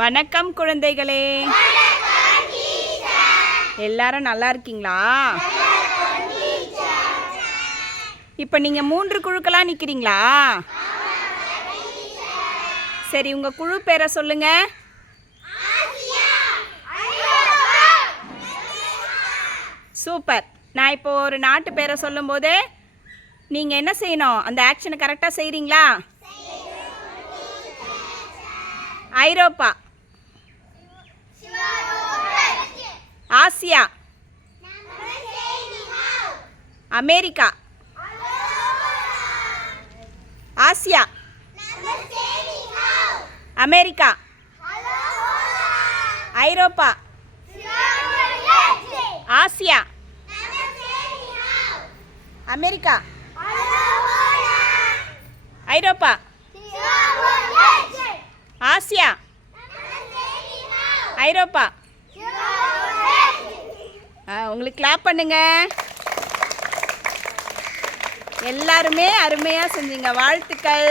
வணக்கம் குழந்தைகளே. எல்லாரும் நல்லா இருக்கீங்களா? இப்போ நீங்க 3 குழுக்களா நிக்கிறீங்களா? சரி, உங்க குழு பேரை சொல்லுங்க. சூப்பர். நான் இப்போ ஒரு நாட்டு பேரை சொல்லும்போது நீங்க என்ன செய்யணும்? அந்த ஆக்ஷனை கரெக்டா செய்றீங்களா? ஐரோப்பா, ஆசியா, அமெரிக்கா, ஆசியா, அமெரிக்கா, ஐரோப்பா, ஆசியா, அமெரிக்கா, ஐரோப்பா, ஆசியா, ஐரோப்பா. உங்களுக்கு கிளாப் பண்ணுங்க. எல்லாருமே அருமையாக செஞ்சீங்க. வாழ்த்துக்கள்.